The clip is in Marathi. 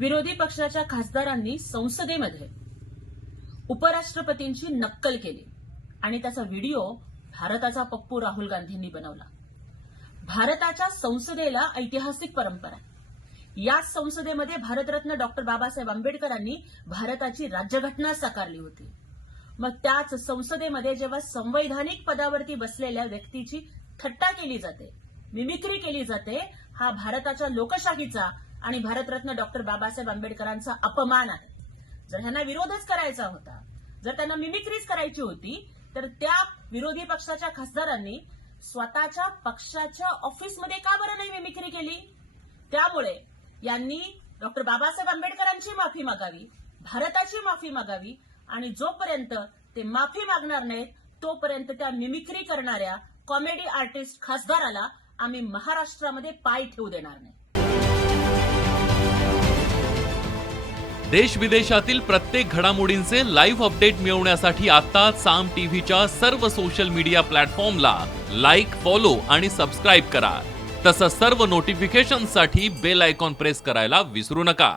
विरोधी पक्षाच्या खासदारांनी संसदेमध्ये उपराष्ट्रपतींची नक्कल केली आणि त्याचा व्हिडिओ भारताचा पप्पू राहुल गांधींनी बनवला। भारताच्या संसदेला ऐतिहासिक परंपरा आहे। याच संसदेमध्ये भारतरत्न डॉक्टर बाबासाहेब आंबेडकरांनी भारताची राज्यघटना साकारली होती। मग त्याच संसदेमध्ये जेव्हा संवैधानिक पदावरती बसलेल्या व्यक्तीची थट्टा केली जाते, मिमिक्री केली जाते, हा भारताच्या लोकशाहीचा आणि भारतरत्न डॉक्टर बाबासाहेब आंबेडकरांचा अपमान आहे। जर ह्यांना विरोधच करायचा होता, जर त्यांना मिमिक्रीच करायची होती, तर त्या विरोधी पक्षाच्या खासदारांनी स्वतःच्या पक्षाच्या ऑफिसमध्ये का बरं नाही मिमिक्री केली? त्यामुळे यांनी डॉक्टर बाबासाहेब आंबेडकरांची माफी मागावी, भारताची माफी मागावी आणि जोपर्यंत ते माफी मागणार नाहीत तोपर्यंत त्या मिमिक्री करणाऱ्या कॉमेडी आर्टिस्ट खासदाराला आम्ही महाराष्ट्रामध्ये पाय ठेवू देणार नाही। देश विदेशातील प्रत्येक घडामोडींचे लाईव्ह अपडेट मिळवण्यासाठी आता साम टीव्हीच्या सर्व सोशल मीडिया प्लॅटफॉर्मला लाईक, फॉलो आणि सबस्क्राईब करा। तसंच सर्व नोटिफिकेशनसाठी बेल आयकॉन प्रेस करायला विसरू नका।